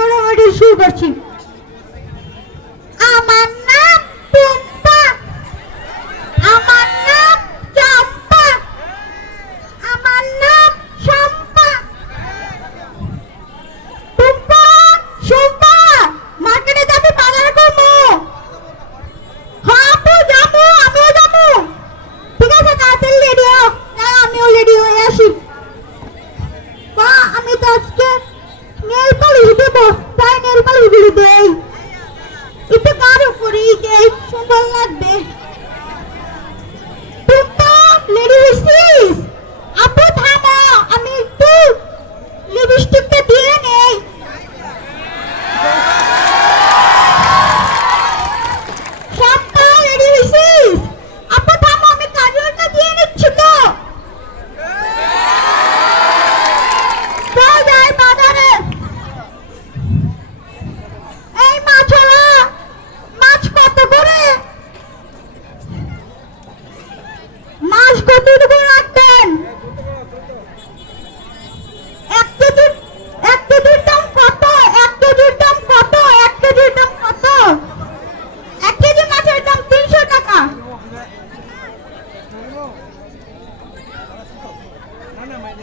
এখন আমার শুরু করছি। আমার দেখো টাইনের বালুগুলো দেই লেডি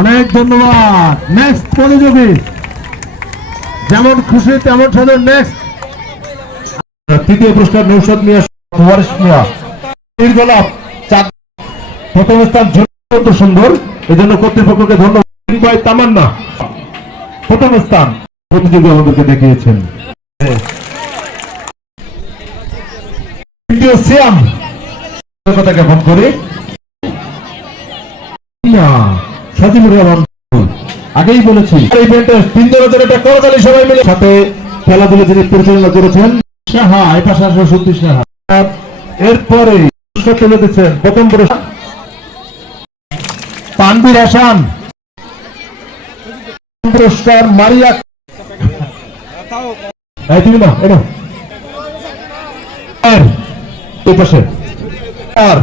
অনেক ধন্যবাদ। নেক্সট প্রতিযোগী। যেমন খুশি, তেমন সাধন নেক্সট তৃতীয় পুরস্কার নৌষধ মিয়া সুভারিশ প্রথম স্থান অত্যন্ত সুন্দর। এজন্য কর্তৃপক্ষকে ধন্যবাদ। তামান্না। প্রথম স্থান প্রতিযোগী আমাদেরকে দেখিয়েছেন। সিয়াম। কথাকে ফোন করে। সাজিমুর রহমান আগেই বলেছি তিন দলের একটা করতালি, সবাই মিলে সাথে খেলাধুলা তিনি পরিচালনা করেছেন, সাহা, এই পাশে সত্যি সাহা। এরপরে তুলে দিচ্ছেন প্রথম পুরস্কার। পানবির হাসান। পুরস্কার মারিয়া। এই পাশে। আর